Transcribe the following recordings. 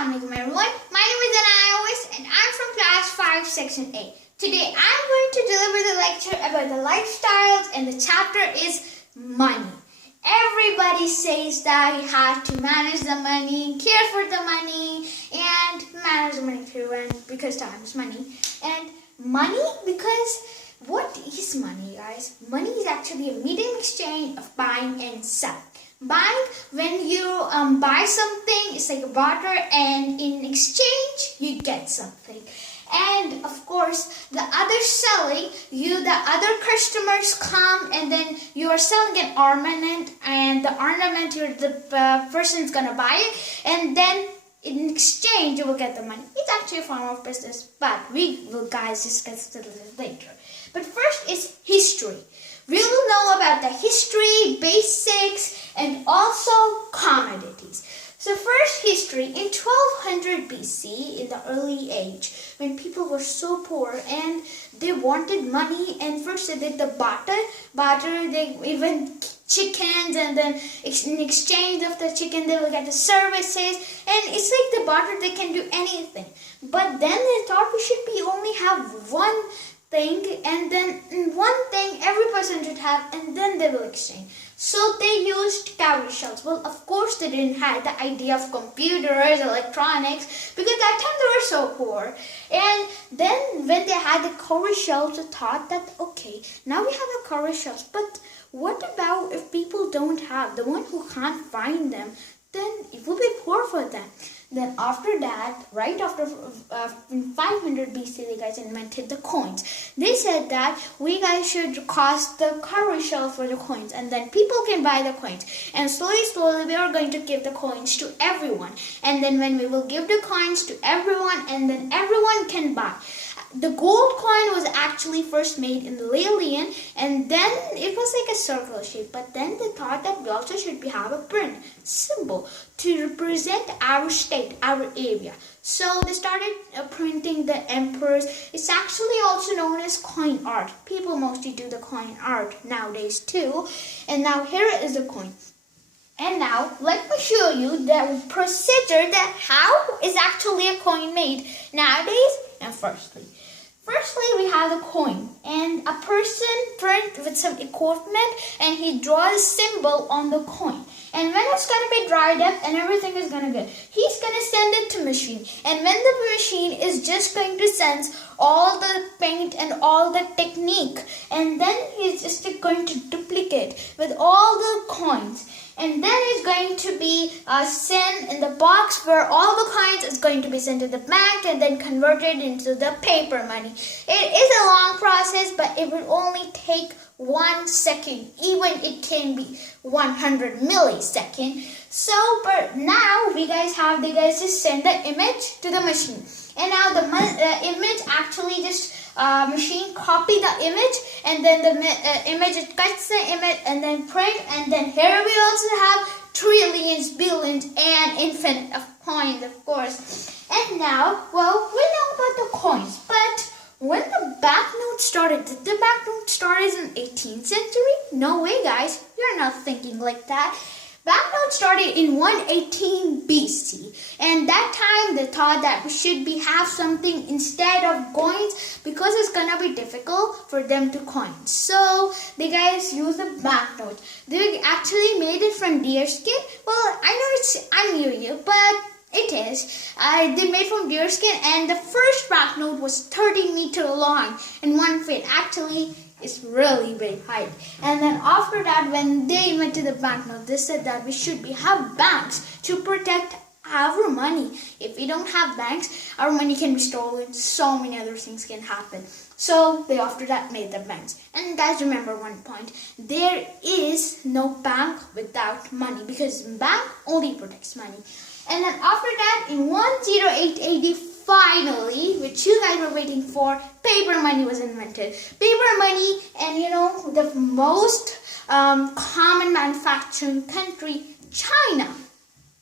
Assalamualaikum everyone. My name is Anayawis and I'm from class 5 section A. Today I'm going to deliver the lecture about the lifestyles and the chapter is money. Everybody says that you have to manage the money, care for the money and manage the money too, and because time is money. And money, because what is money, guys? Money is actually a medium exchange of buying and selling. Buying, when you buy something, it's like a barter, and in exchange you get something. And of course, the other selling, the other customers come and then you are selling an ornament, and the ornament the person's gonna buy it, and then in exchange you will get the money. It's actually a form of business, but we will guys discuss it a little later. But first is history. We will know about the history, basics, and also commodities. So first, history. In 1200 BC, in the early age, when people were so poor and they wanted money, and first they did the barter, they even chickens, and then in exchange of the chicken they will get the services, and it's like the barter, they can do anything. But then they thought we should only have one thing, and then one thing every person should have, and then they will exchange. So they used cowrie shells. Well, of course they didn't have the idea of computers, electronics, because that time they were so poor. And then when they had the cowrie shells, they thought that, okay, now we have the cowrie shells, but what about if people don't have, the one who can't find them, then it will be poor for them. Then after that, right after in 500 BC, they guys invented the coins. They said that we guys should cost the cowrie shell for the coins, and then people can buy the coins. And slowly we are going to give the coins to everyone. And then when we will give the coins to everyone, and then everyone can buy. The gold coin was actually first made in the Lilian, and then it was like a circular shape. But then they thought that we also should have a print symbol to represent our state, our area. So they started printing the emperors. It's actually also known as coin art. People mostly do the coin art nowadays too. And now here is the coin. And now let me show you the procedure that how is actually a coin made nowadays. And Firstly, we have the coin, and a person print with some equipment, and he draws a symbol on the coin. And when it's going to be dried up and everything is going to go, he's going to send it to machine. And when the machine is just going to sense all the paint and all the technique, and then he's just going to duplicate with all the coins. And then it's going to be sent in the box where all the coins is going to be sent to the bank and then converted into the paper money. It is a long process, but it will only take 1 second. Even it can be 100 milliseconds. So, but now we guys have the guys just send the image to the machine. And now the image actually just machine copy the image, and then the image, it cuts the image and then print, and then here we also have trillions, billions, and infinite of coins, of course. And now, well, we know about the coins, but when the banknote started, did the banknote start in the 18th century? No way, guys. You're not thinking like that. Banknotes started in 118 BC, and that time they thought that we should have something instead of coins because it's gonna be difficult for them to coin. So the guys used the banknote. They actually made it from deer skin. Well, I know I'm new, but it is. They made from deer skin, and the first banknote was 30 meters long and 1 feet. Actually, it's really big height. And then after that, when they invented the banknote, they said that we should have banks to protect our money. If we don't have banks, our money can be stolen. So many other things can happen. So they after that made the banks. And guys, remember one point: there is no bank without money, because bank only protects money. And then after that, in 108 AD, finally, which you guys were waiting for, paper money was invented. Paper money, and you know, the most common manufacturing country, China.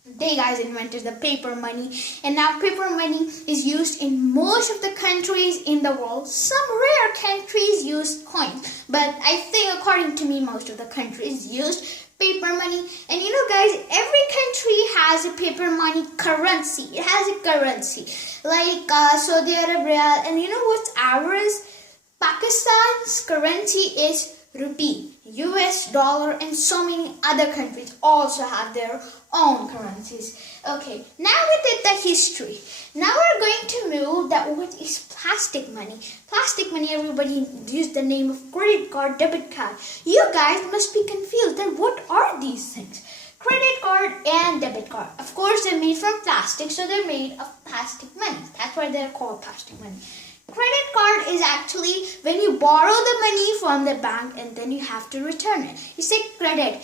They guys invented the paper money, and now paper money is used in most of the countries in the world. Some rare countries use coins, but I think according to me, most of the countries used paper money. And you know guys, every country has a paper money currency. It has a currency like Saudi Arabia. And you know what ours? Pakistan's currency is rupee, US dollar, and so many other countries also have their own currencies. Okay, now we did the history. Now we're going to know that what is plastic money. Plastic money, everybody used the name of credit card, debit card. You guys must be confused that what are these things? Credit card and debit card. Of course, they're made from plastic, so they're made of plastic money. That's why they're called plastic money. Credit card is actually when you borrow the money from the bank and then you have to return it. You say credit,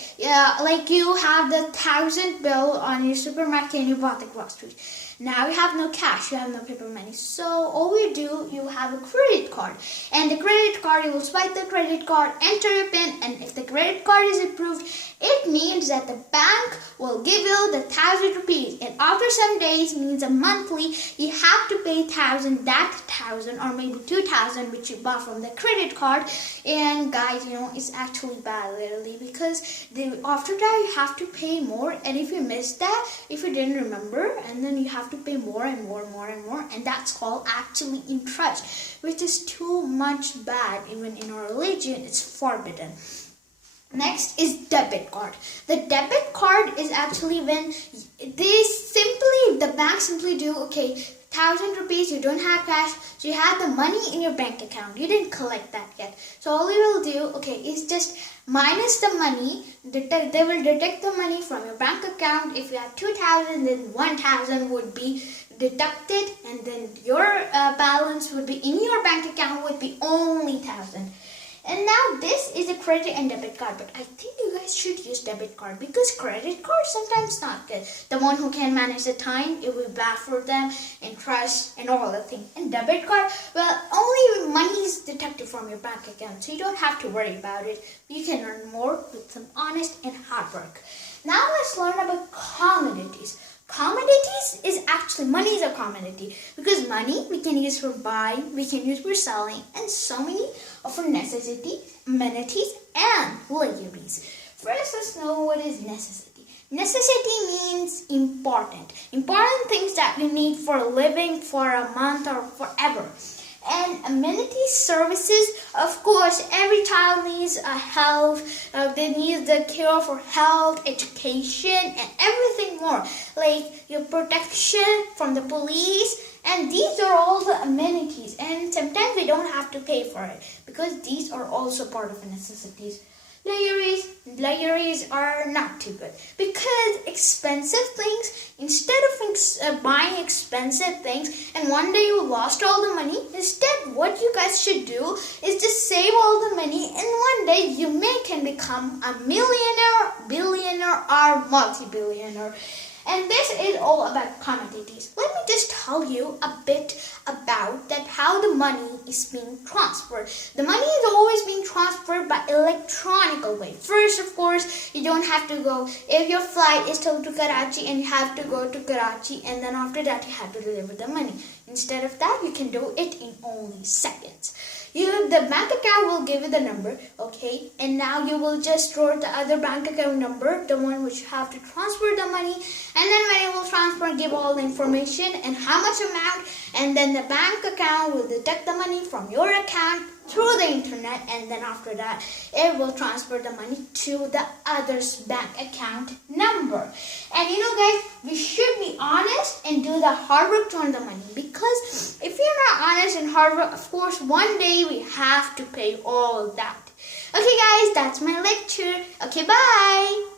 like you have the 1,000 bill on your supermarket and you bought the groceries. Now you have no cash, you have no paper money. So all you do, you have a credit card. And the credit card, you will swipe the credit card, enter your PIN, and if the credit card is approved, it means that the bank will give you the 1,000 rupees. And after some days, means a monthly, you have to pay 1,000, that 1,000 or maybe 2,000 which you bought from the credit card. And guys, you know, it's actually bad literally because after that you have to pay more. And if you missed that, if you didn't remember, and then you have to pay more and more and more and more, and that's called actually interest, which is too much bad. Even in our religion, it's forbidden. Next is debit card. The debit card is actually when the bank simply do, okay, 1,000 rupees, you don't have cash, so you have the money in your bank account. You didn't collect that yet. So all you will do, okay, is just minus the money. They will detect the money from your bank account. If you have 2,000, then 1,000 would be deducted, and then your balance would be in your bank account would be only 1,000. And now this is a credit and debit card, but I think you guys should use debit card because credit card sometimes not good. The one who can manage the time, it will be bad for them, and trust and all the things. And debit card, well, only money is deducted from your bank account, so you don't have to worry about it. You can earn more with some honest and hard work. Now let's learn about commodities. Commodities is actually, money is a commodity because money we can use for buying, we can use for selling, and so many for necessity, amenities, and luxuries. First, let's know what is necessity. Necessity means important things that you need for a living, for a month, or forever. And amenities, services, of course, every child needs a health, they need the care for health, education, and everything more, like your protection from the police, and these are all the amenities, and sometimes we don't have to pay for it, because these are also part of the necessities. Luxuries are not too good because expensive things, instead of buying expensive things and one day you lost all the money, instead what you guys should do is just save all the money, and one day you can become a millionaire, billionaire, or multi-billionaire. And this is all about commodities. Let me just tell you a bit about that how the money is being transferred. The money is always being transferred by electronic way. First, of course, you don't have to go. If your flight is to Karachi and you have to go to Karachi, and then after that you have to deliver the money. Instead of that, you can do it in only seconds. The bank account will give you the number, okay? And now you will just store the other bank account number, the one which you have to transfer the money. And then when you will transfer, give all the information and how much amount. And then the bank account will deduct the money from your account through the internet. And then after that, it will transfer the money to the other's bank account number. And you know guys, we should be honest and do the hard work to earn the money. Because if you're not honest and hard work, of course, one day we have to pay all that. Okay guys, that's my lecture. Okay, bye.